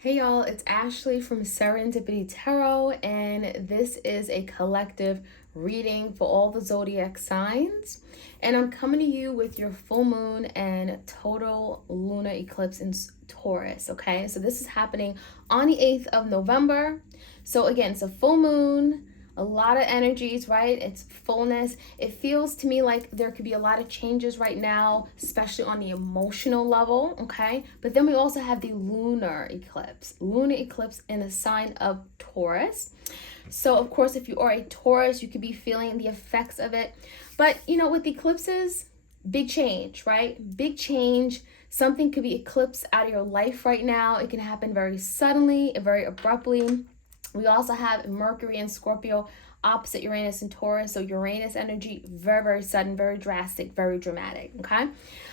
Hey y'all, it's Ashley from Serendipity Tarot, and this is a collective reading for all the zodiac signs. And I'm coming to you with your full moon and total lunar eclipse in Taurus, okay? So this is happening on the 8th of November. So again, it's a full moon, a lot of energies, right? It's fullness. It feels to me like there could be a lot of changes right now, especially on the emotional level, okay? But then we also have the lunar eclipse in the sign of Taurus. So, of course, if you are a Taurus, you could be feeling the effects of it. But, with eclipses, big change, right? Big change. Something could be eclipsed out of your life right now. It can happen very suddenly, very abruptly. We also have Mercury and Scorpio opposite Uranus and Taurus. So Uranus energy, very, very sudden, very drastic, very dramatic. Okay.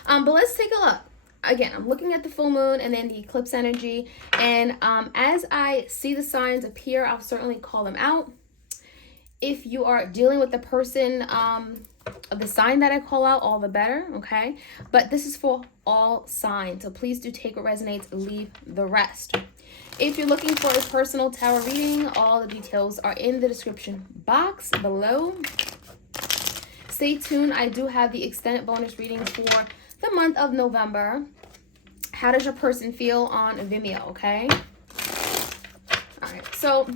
But let's take a look. Again, I'm looking at the full moon and then the eclipse energy. And as I see the signs appear, I'll certainly call them out. If you are dealing with the person of the sign that I call out, all the better, okay? But this is for all signs, so please do take what resonates, leave the rest. If you're looking for a personal tarot reading, all the details are in the description box below. Stay tuned. I do have the extended bonus readings for the month of November. How does your person feel on Vimeo, okay? All right, so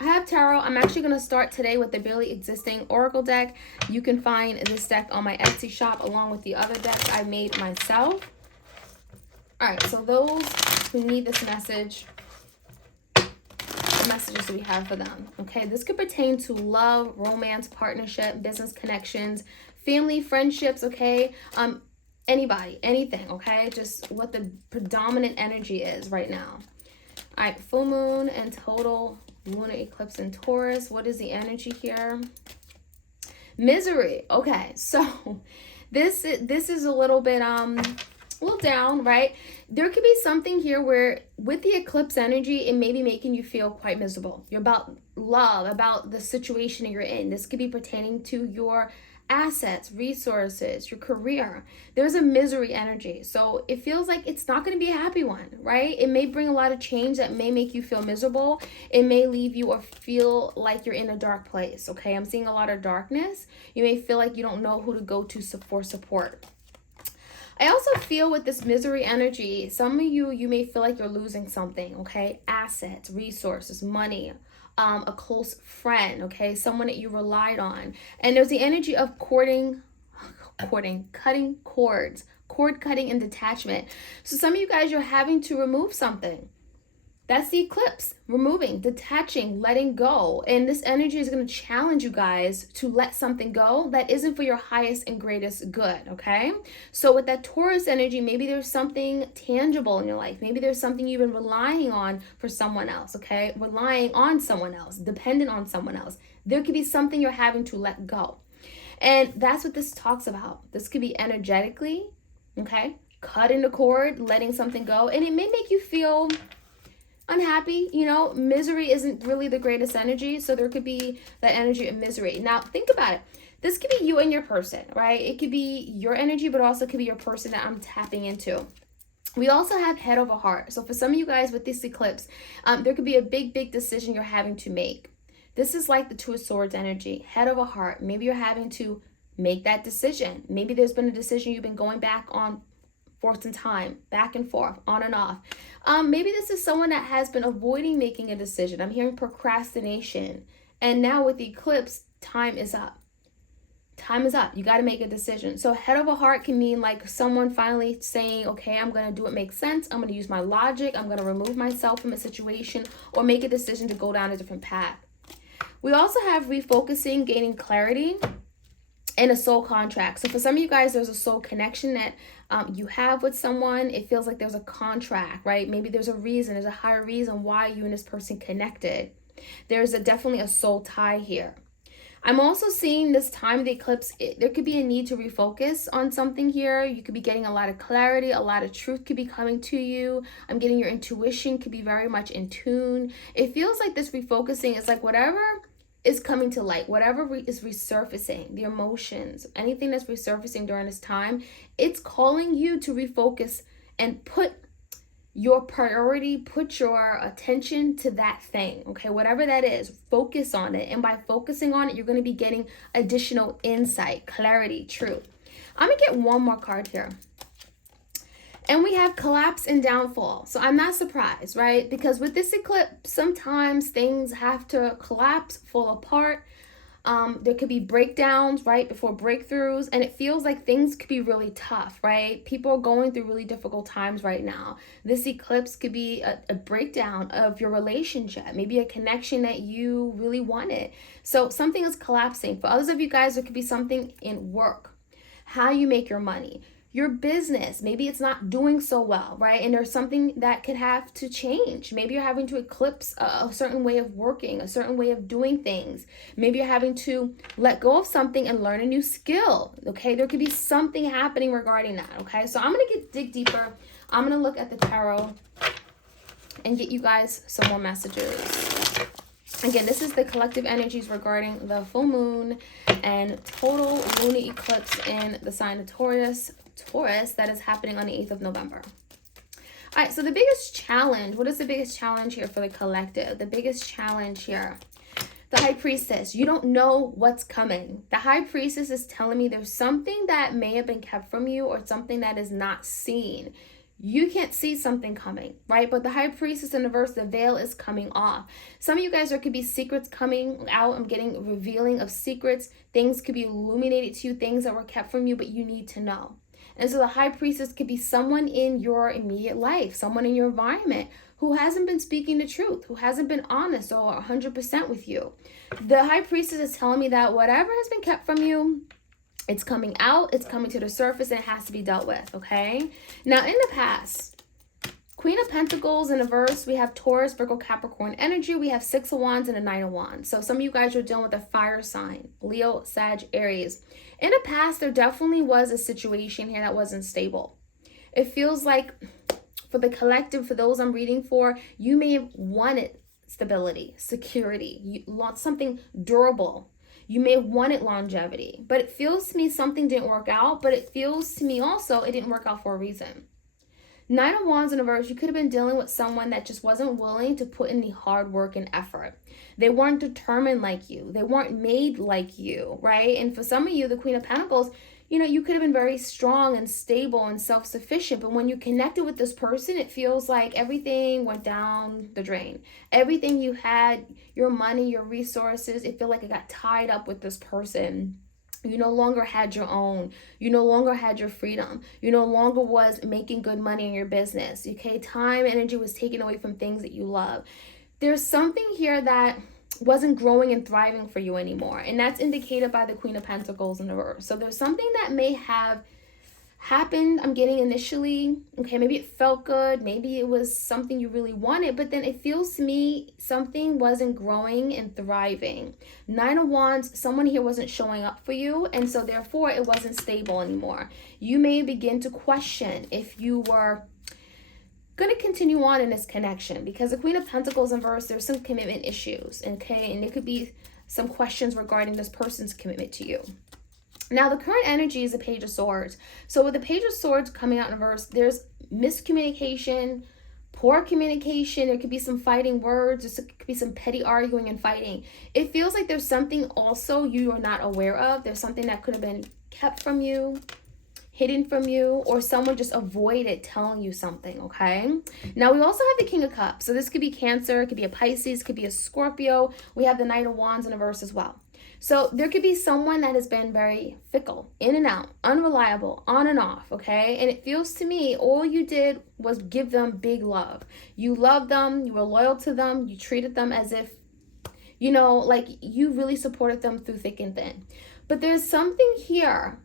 I have tarot. I'm actually going to start today with the barely existing oracle deck. You can find this deck on my Etsy shop along with the other decks I made myself. All right, so those who need this message, the messages that we have for them. Okay, this could pertain to love, romance, partnership, business connections, family, friendships, okay? Anybody, anything, okay? Just what the predominant energy is right now. All right, full moon and total lunar eclipse in Taurus. What is the energy here? Misery. Okay, so this is a little bit down, right? There could be something here where with the eclipse energy, it may be making you feel quite miserable. You're about love, about the situation you're in. This could be pertaining to your assets, resources, your career. There's a misery energy. So it feels like it's not going to be a happy one, right? It may bring a lot of change that may make you feel miserable. It may leave you or feel like you're in a dark place, okay? I'm seeing a lot of darkness. You may feel like you don't know who to go to for support. I also feel with this misery energy, some of you may feel like you're losing something, okay? Assets, resources, money, a close friend, okay? Someone that you relied on. And there's the energy of cutting cords, cord cutting and detachment. So some of you guys, you're having to remove something. That's the eclipse, removing, detaching, letting go. And this energy is going to challenge you guys to let something go that isn't for your highest and greatest good, okay? So with that Taurus energy, maybe there's something tangible in your life. Maybe there's something you've been relying on for someone else, okay? Relying on someone else, dependent on someone else. There could be something you're having to let go. And that's what this talks about. This could be energetically, okay? Cutting the cord, letting something go. And it may make you feel unhappy. Misery isn't really the greatest energy, so there could be that energy of misery. Now think about it. This could be you and your person, right? It could be your energy, but also could be your person that I'm tapping into. We also have head over heart. So for some of you guys with this eclipse, there could be a big decision you're having to make. This is like the Two of Swords energy, head over heart. Maybe you're having to make that decision. Maybe there's been a decision you've been going back on forth in time, back and forth, on and off. Maybe this is someone that has been avoiding making a decision. I'm hearing procrastination. And now with the eclipse, time is up. Time is up. You got to make a decision. So head over heart can mean like someone finally saying, okay, I'm going to do what makes sense. I'm going to use my logic. I'm going to remove myself from a situation or make a decision to go down a different path. We also have refocusing, gaining clarity, and a soul contract. So for some of you guys, there's a soul connection that you have with someone. It feels like there's a contract, right? Maybe there's a reason, there's a higher reason why you and this person connected. There's definitely a soul tie here. I'm also seeing this time of the eclipse, there could be a need to refocus on something here. You could be getting a lot of clarity, a lot of truth could be coming to you. I'm getting your intuition could be very much in tune. It feels like this refocusing is like whatever is coming to light, whatever is resurfacing, the emotions, anything that's resurfacing during this time, it's calling you to refocus and put your priority, put your attention to that thing, okay? Whatever that is, focus on it. And by focusing on it, you're going to be getting additional insight, clarity, truth. I'm going to get one more card here. And we have collapse and downfall. So I'm not surprised, right? Because with this eclipse, sometimes things have to collapse, fall apart. There could be breakdowns, right, before breakthroughs, and it feels like things could be really tough, right? People are going through really difficult times right now. This eclipse could be a breakdown of your relationship, maybe a connection that you really wanted. So something is collapsing. For others of you guys, it could be something in work, how you make your money. Your business, maybe it's not doing so well, right? And there's something that could have to change. Maybe you're having to eclipse a certain way of working, a certain way of doing things. Maybe you're having to let go of something and learn a new skill, okay? There could be something happening regarding that, okay? So I'm going to dig deeper. I'm going to look at the tarot and get you guys some more messages. Again, this is the collective energies regarding the full moon and total lunar eclipse in the sign of Taurus that is happening on the 8th of November. All right, so the biggest challenge, what is the biggest challenge here for the collective? The biggest challenge here, the High Priestess. You don't know what's coming. The High Priestess is telling me there's something that may have been kept from you or something that is not seen. You can't see something coming, right? But the High Priestess in the verse, the veil is coming off. Some of you guys, there could be secrets coming out. I'm getting revealing of secrets. Things could be illuminated to you, things that were kept from you, but you need to know. And so the High Priestess could be someone in your immediate life, someone in your environment who hasn't been speaking the truth, who hasn't been honest or 100% with you. The High Priestess is telling me that whatever has been kept from you, it's coming out, it's coming to the surface, and it has to be dealt with, okay? Now, in the past, Queen of Pentacles in a verse, we have Taurus, Virgo, Capricorn energy. We have 6 of Wands and a 9 of Wands. So some of you guys are dealing with a fire sign, Leo, Sag, Aries. In the past, there definitely was a situation here that wasn't stable. It feels like for the collective, for those I'm reading for, you may have wanted stability, security. You want something durable. You may have wanted longevity. But it feels to me something didn't work out. But it feels to me also it didn't work out for a reason. 9 of Wands in a verse, you could have been dealing with someone that just wasn't willing to put in the hard work and effort. They weren't determined like you. They weren't made like you, right? And for some of you, the Queen of Pentacles, you could have been very strong and stable and self-sufficient. But when you connected with this person, it feels like everything went down the drain. Everything you had, your money, your resources, it felt like it got tied up with this person. You no longer had your own. You no longer had your freedom. You no longer was making good money in your business. Okay, time, energy was taken away from things that you love. There's something here that wasn't growing and thriving for you anymore. And that's indicated by the Queen of Pentacles in the reverse. So there's something that may have happened, I'm getting initially, okay, maybe it felt good, maybe it was something you really wanted, but then it feels to me something wasn't growing and thriving. 9 of Wands, someone here wasn't showing up for you, and so therefore it wasn't stable anymore. You may begin to question if you were going to continue on in this connection, because the Queen of Pentacles in verse, there's some commitment issues, okay, and there could be some questions regarding this person's commitment to you. Now, the current energy is the Page of Swords. So with the Page of Swords coming out in a verse, there's miscommunication, poor communication. There could be some fighting words. There could be some petty arguing and fighting. It feels like there's something also you are not aware of. There's something that could have been kept from you, hidden from you, or someone just avoided telling you something, okay? Now, we also have the King of Cups. So this could be Cancer, it could be a Pisces, it could be a Scorpio. We have the Knight of Wands in a verse as well. So there could be someone that has been very fickle, in and out, unreliable, on and off, okay? And it feels to me all you did was give them big love. You loved them, you were loyal to them, you treated them as if, like you really supported them through thick and thin. But there's something here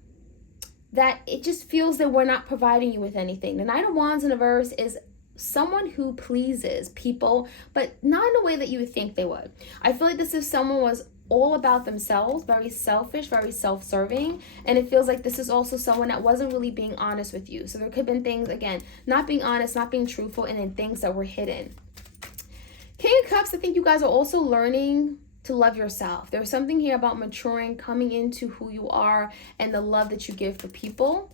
that it just feels that we're not providing you with anything. The Knight of Wands in a verse is someone who pleases people, but not in a way that you would think they would. I feel like this is someone was all about themselves, very selfish, very self-serving, and it feels like this is also someone that wasn't really being honest with you. So there could have been things, again, not being honest, not being truthful, and then things that were hidden. King of Cups, I think you guys are also learning to love yourself. There's something here about maturing, coming into who you are, and the love that you give for people.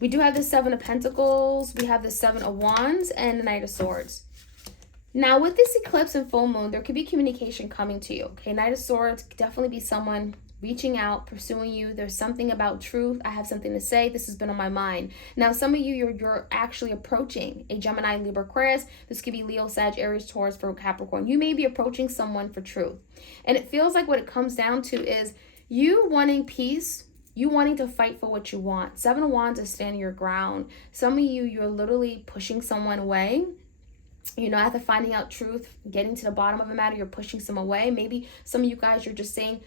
We do have the Seven of Pentacles, we have the Seven of Wands, and the Knight of Swords. Now, with this eclipse and full moon, there could be communication coming to you. Okay, Knight of Swords could definitely be someone reaching out, pursuing you. There's something about truth. I have something to say. This has been on my mind. Now, some of you, you're actually approaching a Gemini, Libra, Aquarius. This could be Leo, Sag, Aries, Taurus, Virgo, Capricorn. You may be approaching someone for truth. And it feels like what it comes down to is you wanting peace, you wanting to fight for what you want. Seven of Wands is standing your ground. Some of you, you're literally pushing someone away. You know, after finding out truth, getting to the bottom of a matter, you're pushing some away. Maybe some of you guys, you're just saying,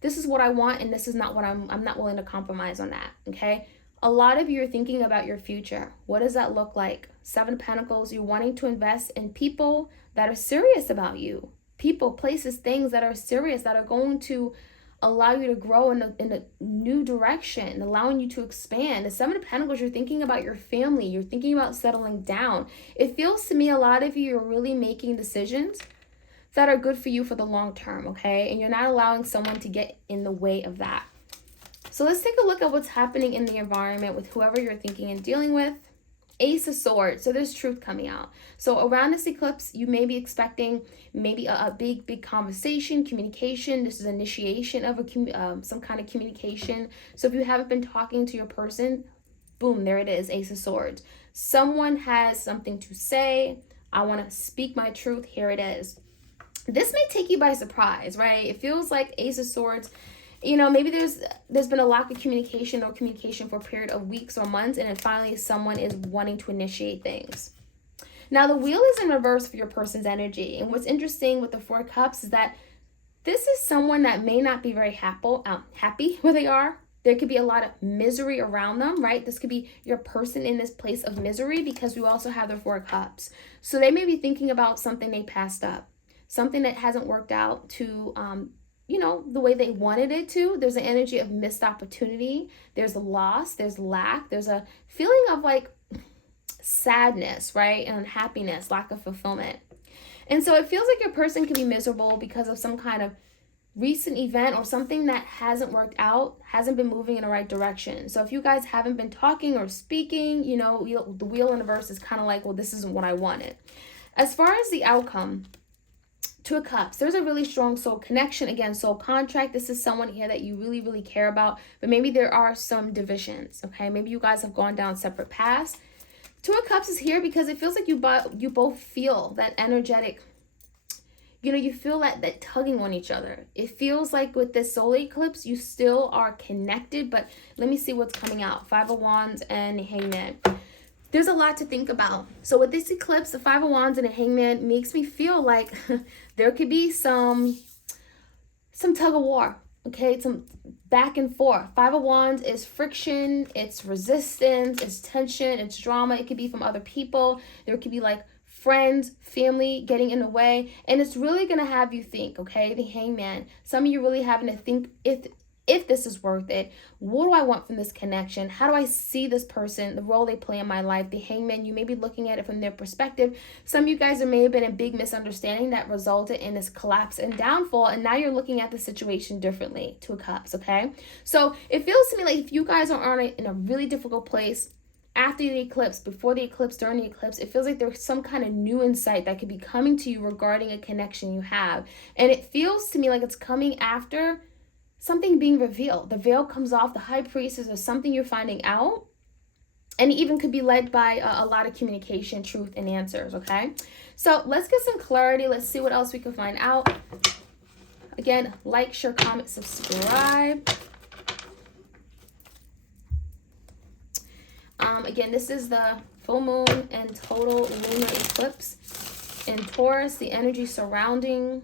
this is what I want, and this is not what I'm not willing to compromise on that, okay? A lot of you are thinking about your future. What does that look like? Seven of Pentacles, you're wanting to invest in people that are serious about you. People, places, things that are serious, that are going to allow you to grow in a new direction, allowing you to expand. The Seven of Pentacles, you're thinking about your family. You're thinking about settling down. It feels to me a lot of you are really making decisions that are good for you for the long term, okay? And you're not allowing someone to get in the way of that. So let's take a look at what's happening in the environment with whoever you're thinking and dealing with. Ace of Swords, so there's truth coming out. So around this eclipse, you may be expecting maybe a big conversation, communication. This is initiation of some kind of communication. So if you haven't been talking to your person, boom, there it is, Ace of Swords. Someone has something to say. I want to speak my truth. Here it is. This may take you by surprise, right? It feels like Ace of Swords, you know, maybe there's been a lack of communication or communication for a period of weeks or months, and then finally someone is wanting to initiate things. Now, the wheel is in reverse for your person's energy. And what's interesting with the Four of Cups is that this is someone that may not be very happy where they are. There could be a lot of misery around them, right? This could be your person in this place of misery, because we also have the Four of Cups. So they may be thinking about something they passed up, something that hasn't worked out to, you know, the way they wanted it to. There's an energy of missed opportunity. There's a loss. There's lack. There's a feeling of like sadness, right? And unhappiness, lack of fulfillment. And so it feels like your person can be miserable because of some kind of recent event or something that hasn't worked out, hasn't been moving in the right direction. So if you guys haven't been talking or speaking, you know, the wheel in the verse is kind of like, well, this isn't what I wanted. As far as the outcome, Two of Cups, there's a really strong soul connection. Again, soul contract. This is someone here that you really, really care about, but maybe there are some divisions, okay? Maybe you guys have gone down separate paths. Two of Cups is here because it feels like you both feel that energetic, you know, you feel that tugging on each other. It feels like with this solar eclipse, you still are connected, but let me see what's coming out. Five of Wands and Hangman. There's a lot to think about. So with this eclipse, the Five of Wands and the Hangman makes me feel like there could be some tug of war, okay? Some back and forth. Five of Wands is friction, it's resistance, it's tension, it's drama. It could be from other people. There could be like friends, family getting in the way. And it's really going to have you think, okay? The Hangman. Some of you really having to think if this is worth it. What do I want from this connection? How do I see this person, the role they play in my life? The Hangman, you may be looking at it from their perspective. Some of you guys, there may have been a big misunderstanding that resulted in this collapse and downfall, and now you're looking at the situation differently. Two of Cups, okay? So it feels to me like if you guys are in a really difficult place after the eclipse, before the eclipse, during the eclipse, it feels like there's some kind of new insight that could be coming to you regarding a connection you have. And it feels to me like it's coming after something being revealed. The veil comes off, the High Priestess, or something you're finding out. And it even could be led by a lot of communication, truth, and answers, okay? So let's get some clarity. Let's see what else we can find out. Again, like, share, comment, subscribe. Again, this is the full moon and total lunar eclipse in Taurus, the energy surrounding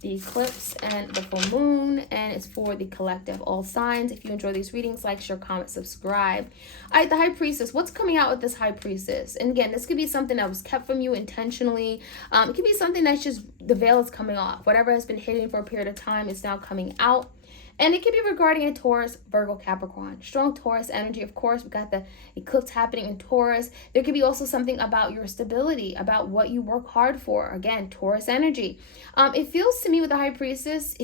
the eclipse and the full moon, and it's for the collective, all signs. If you enjoy these readings, like, share, comment, subscribe. All right, the High Priestess. What's coming out with this High Priestess? And again, this could be something that was kept from you intentionally. It could be something that's just the veil is coming off. Whatever has been hidden for a period of time is now coming out. And it could be regarding a Taurus, Virgo, Capricorn. Strong Taurus energy, of course. We got the eclipse happening in Taurus. There could be also something about your stability, about what you work hard for. Again, Taurus energy. It feels to me with the High Priestess,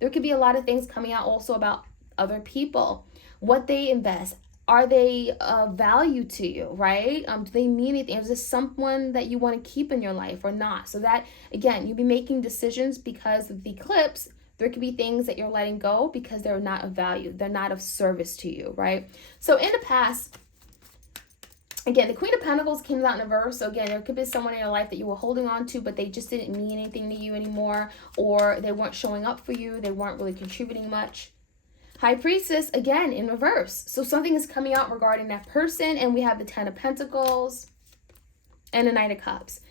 there could be a lot of things coming out also about other people, what they invest, Are they of value to you, right? Do they mean anything? Is this someone that you want to keep in your life or not? So that, again, you'll be making decisions because of the eclipse. There could be things that you're letting go because they're not of value. They're not of service to you, right? So in the past, again, the Queen of Pentacles came out in a verse. So again, there could be someone in your life that you were holding on to, but they just didn't mean anything to you anymore, or they weren't showing up for you. They weren't really contributing much. High Priestess, again, in reverse. So something is coming out regarding that person, and we have the Ten of Pentacles and the Knight of Cups.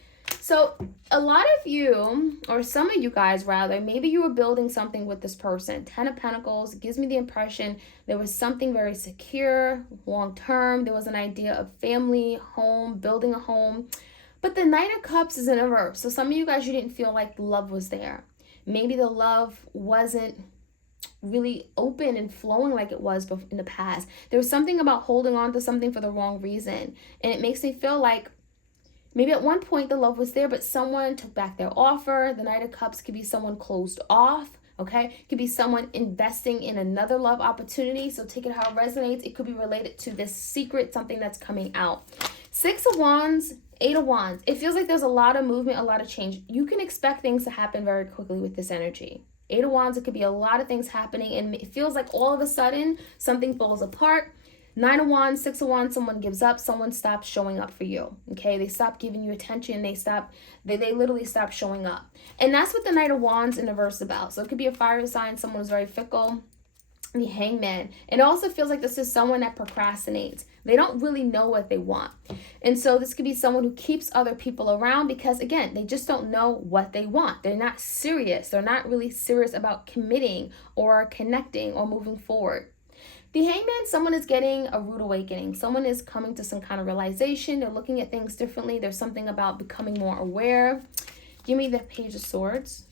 So a lot of you, or some of you guys rather, maybe you were building something with this person. Ten of Pentacles gives me the impression there was something very secure, long-term. There was an idea of family, home, building a home. But the Knight of Cups is in reverse. So some of you guys, you didn't feel like love was there. Maybe the love wasn't really open and flowing like it was in the past. There was something about holding on to something for the wrong reason. And it makes me feel like maybe at one point the love was there, but someone took back their offer. The Knight of Cups could be someone closed off, okay? It could be someone investing in another love opportunity. So take it how it resonates. It could be related to this secret, something that's coming out. Six of Wands, Eight of Wands. It feels like there's a lot of movement, a lot of change. You can expect things to happen very quickly with this energy. Eight of Wands, it could be a lot of things happening, and it feels like all of a sudden something falls apart. Nine of Wands, Six of Wands, someone gives up, someone stops showing up for you, okay? They stop giving you attention, they literally stop showing up. And that's what the Knight of Wands in the verse is about. So it could be a fire sign, someone who's very fickle. The Hangman. It also feels like this is someone that procrastinates. They don't really know what they want. And so this could be someone who keeps other people around because, again, they just don't know what they want. They're not serious. They're not really serious about committing or connecting or moving forward. The Hangman, someone is getting a rude awakening. Someone is coming to some kind of realization. They're looking at things differently. There's something about becoming more aware. Give me the Page of Swords.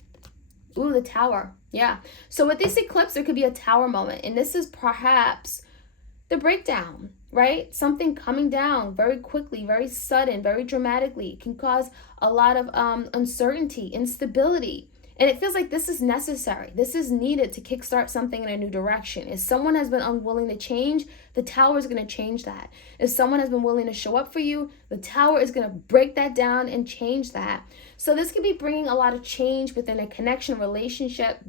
Ooh, the Tower. Yeah. So with this eclipse, there could be a tower moment. And this is perhaps the breakdown, right? Something coming down very quickly, very sudden, very dramatically. It can cause a lot of uncertainty, instability. And it feels like this is necessary. This is needed to kickstart something in a new direction. If someone has been unwilling to change, the Tower is going to change that. If someone has been willing to show up for you, the Tower is going to break that down and change that. So this could be bringing a lot of change within a connection, relationship,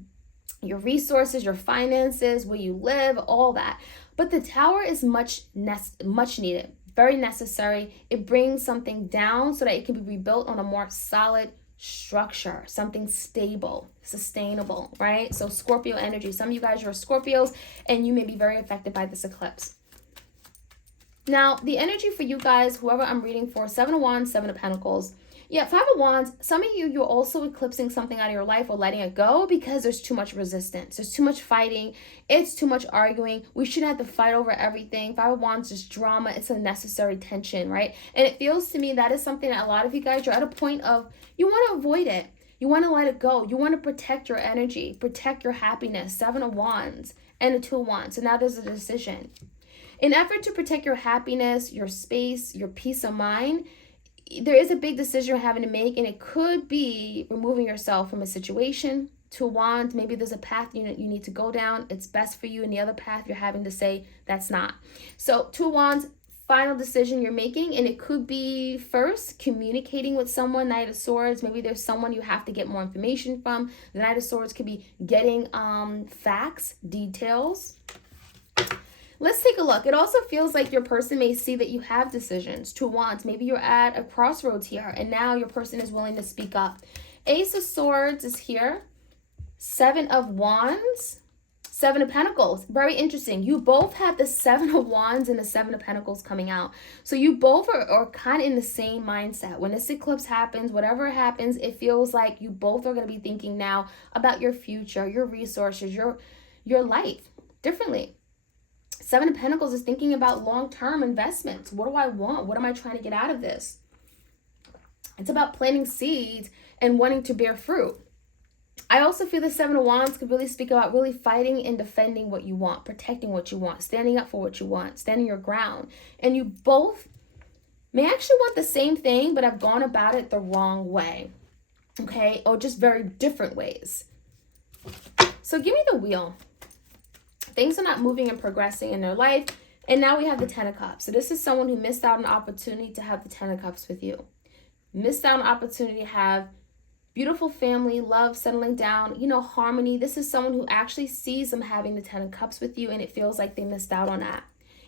your resources, your finances, where you live, all that. But the Tower is much needed, very necessary. It brings something down so that it can be rebuilt on a more solid structure, something stable, sustainable, right? So Scorpio energy. Some of you guys are Scorpios and you may be very affected by this eclipse. Now, the energy for you guys, whoever I'm reading for, Seven of Wands, Seven of Pentacles. Yeah, Five of Wands, some of you, you're also eclipsing something out of your life or letting it go because there's too much resistance. There's too much fighting. It's too much arguing. We shouldn't have to fight over everything. Five of Wands is drama. It's a necessary tension, right? And it feels to me that is something that a lot of you guys are at a point of, you want to avoid it. You want to let it go. You want to protect your energy, protect your happiness. Seven of Wands and the Two of Wands. So now there's a decision. In effort to protect your happiness, your space, your peace of mind, there is a big decision you're having to make, and it could be removing yourself from a situation. Two of Wands, maybe there's a path you need to go down. It's best for you, and the other path you're having to say that's not. So Two of Wands, final decision you're making, and it could be first communicating with someone. Knight of Swords, maybe there's someone you have to get more information from. The Knight of Swords could be getting facts, details. Let's take a look. It also feels like your person may see that you have decisions. Two of Wands, maybe you're at a crossroads here and now your person is willing to speak up. Ace of Swords is here. Seven of Wands, Seven of Pentacles. Very interesting. You both have the Seven of Wands and the Seven of Pentacles coming out. So you both are kind of in the same mindset. When this eclipse happens, whatever happens, it feels like you both are going to be thinking now about your future, your resources, your life differently. Seven of Pentacles is thinking about long-term investments. What do I want? What am I trying to get out of this? It's about planting seeds and wanting to bear fruit. I also feel the Seven of Wands could really speak about really fighting and defending what you want, protecting what you want, standing up for what you want, standing your ground. And you both may actually want the same thing, but have gone about it the wrong way, okay? Or just very different ways. So give me the Wheel. Things are not moving and progressing in their life. And now we have the Ten of Cups. So this is someone who missed out on an opportunity to have the Ten of Cups with you. Missed out on an opportunity to have beautiful family, love, settling down, harmony. This is someone who actually sees them having the Ten of Cups with you, and it feels like they missed out on that.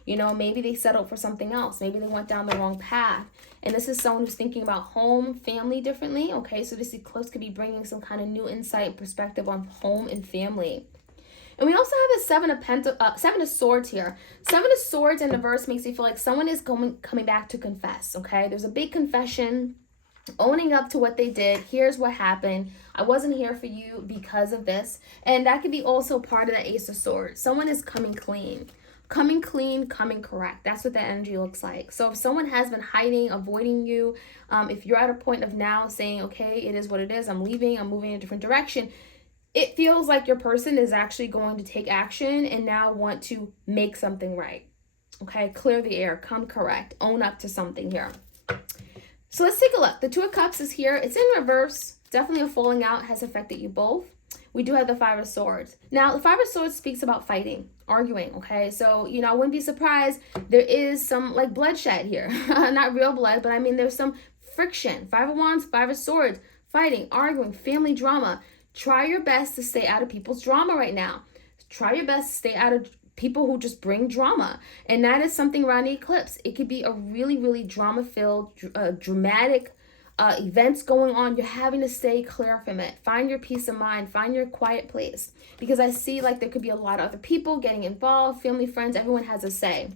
Maybe they settled for something else. Maybe they went down the wrong path. And this is someone who's thinking about home, family differently. Okay, so this eclipse could be bringing some kind of new insight and perspective on home and family. And we also have the Seven of Swords here. Seven of Swords in the verse makes you feel like someone is coming back to confess. Okay, there's a big confession, owning up to what they did. Here's what happened. I wasn't here for you because of this. And that could be also part of the Ace of Swords. Someone is coming clean. Coming clean, coming correct. That's what that energy looks like. So if someone has been hiding, avoiding you, if you're at a point of now saying, okay, it is what it is, I'm leaving, I'm moving in a different direction, it feels like your person is actually going to take action and now want to make something right. Okay, clear the air, come correct, own up to something here. So let's take a look. The Two of Cups is here. It's in reverse. Definitely a falling out has affected you both. We do have the Five of Swords. Now, the Five of Swords speaks about fighting, arguing, okay? So, I wouldn't be surprised. There is some, bloodshed here. Not real blood, but I mean, there's some friction. Five of Wands, Five of Swords, fighting, arguing, family drama. Try your best to stay out of people's drama right now. Try your best to stay out of people who just bring drama. And that is something around the eclipse. It could be a really, really drama-filled, dramatic events going on. You're having to stay clear from it. Find your peace of mind. Find your quiet place. Because I see like there could be a lot of other people getting involved, family, friends, everyone has a say.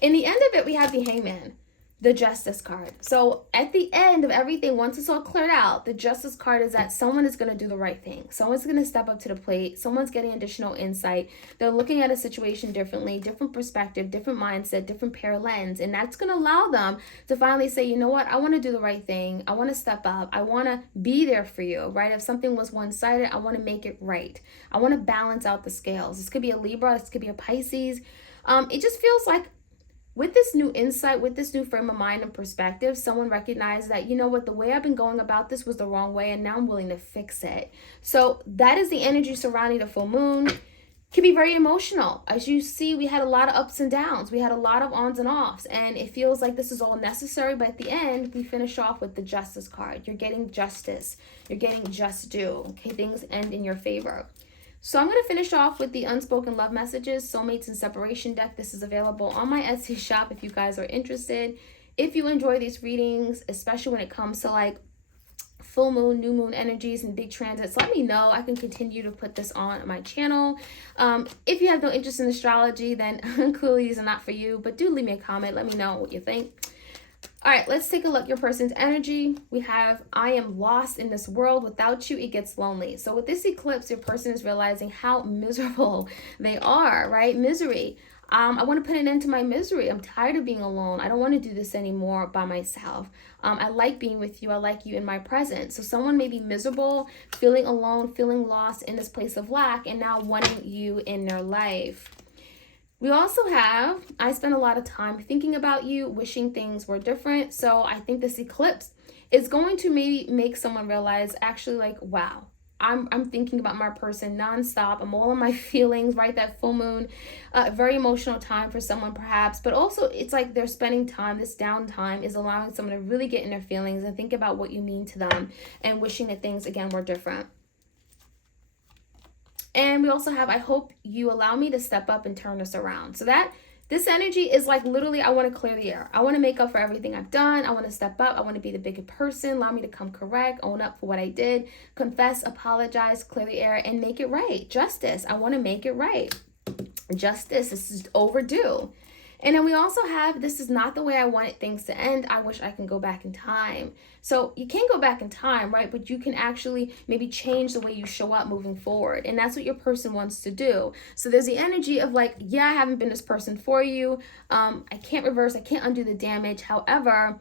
In the end of it, we have the Hangman, the Justice card. So at the end of everything, once it's all cleared out, the Justice card is that someone is going to do the right thing. Someone's going to step up to the plate. Someone's getting additional insight. They're looking at a situation differently, different perspective, different mindset, different pair of lens. And that's going to allow them to finally say, you know what, I want to do the right thing. I want to step up. I want to be there for you, right? If something was one-sided, I want to make it right. I want to balance out the scales. This could be a Libra. This could be a Pisces. It just feels like with this new insight, with this new frame of mind and perspective, someone recognized that, you know what, the way I've been going about this was the wrong way, and now I'm willing to fix it. So that is the energy surrounding the full moon. Can be very emotional. As you see, we had a lot of ups and downs. We had a lot of ons and offs, and it feels like this is all necessary, but at the end, we finish off with the Justice card. You're getting justice. You're getting just due. Okay, things end in your favor. So I'm going to finish off with the Unspoken Love Messages, Soulmates and Separation deck. This is available on my Etsy shop if you guys are interested. If you enjoy these readings, especially when it comes to full moon, new moon energies and big transits, let me know. I can continue to put this on my channel. If you have no interest in astrology, then clearly these are not for you, but do leave me a comment. Let me know what you think. All right, let's take a look at your person's energy. We have, I am lost in this world. Without you, it gets lonely. So with this eclipse, your person is realizing how miserable they are, right? Misery. I want to put an end to my misery. I'm tired of being alone. I don't want to do this anymore by myself. I like being with you. I like you in my presence. So someone may be miserable, feeling alone, feeling lost in this place of lack, and now wanting you in their life. We also have, I spent a lot of time thinking about you, wishing things were different. So I think this eclipse is going to maybe make someone realize actually wow, I'm thinking about my person nonstop. I'm all in my feelings, right? That full moon, very emotional time for someone perhaps, but also it's like they're spending time, this downtime is allowing someone to really get in their feelings and think about what you mean to them and wishing that things again were different. And we also have, I hope you allow me to step up and turn this around. So this energy is literally, I want to clear the air. I want to make up for everything I've done. I want to step up. I want to be the bigger person. Allow me to come correct, own up for what I did, confess, apologize, clear the air, and make it right. Justice. I want to make it right. Justice. This is overdue. And then we also have, this is not the way I wanted things to end. I wish I can go back in time. So you can't go back in time, right? But you can actually maybe change the way you show up moving forward. And that's what your person wants to do. So there's the energy of yeah, I haven't been this person for you. I can't reverse. I can't undo the damage. However,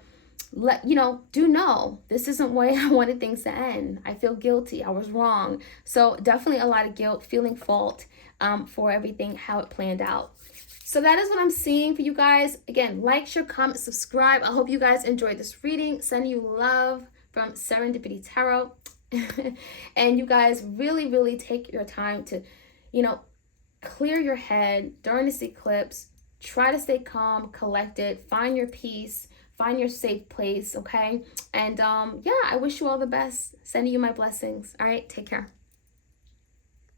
do know this isn't the way I wanted things to end. I feel guilty. I was wrong. So definitely a lot of guilt, feeling fault for everything, how it planned out. So that is what I'm seeing for you guys. Again, like, share, comment, subscribe. I hope you guys enjoyed this reading. Send you love from Serendipity Tarot. And you guys really, really take your time to, clear your head during this eclipse. Try to stay calm, collected, find your peace, find your safe place, okay? And yeah, I wish you all the best. Sending you my blessings. All right, take care.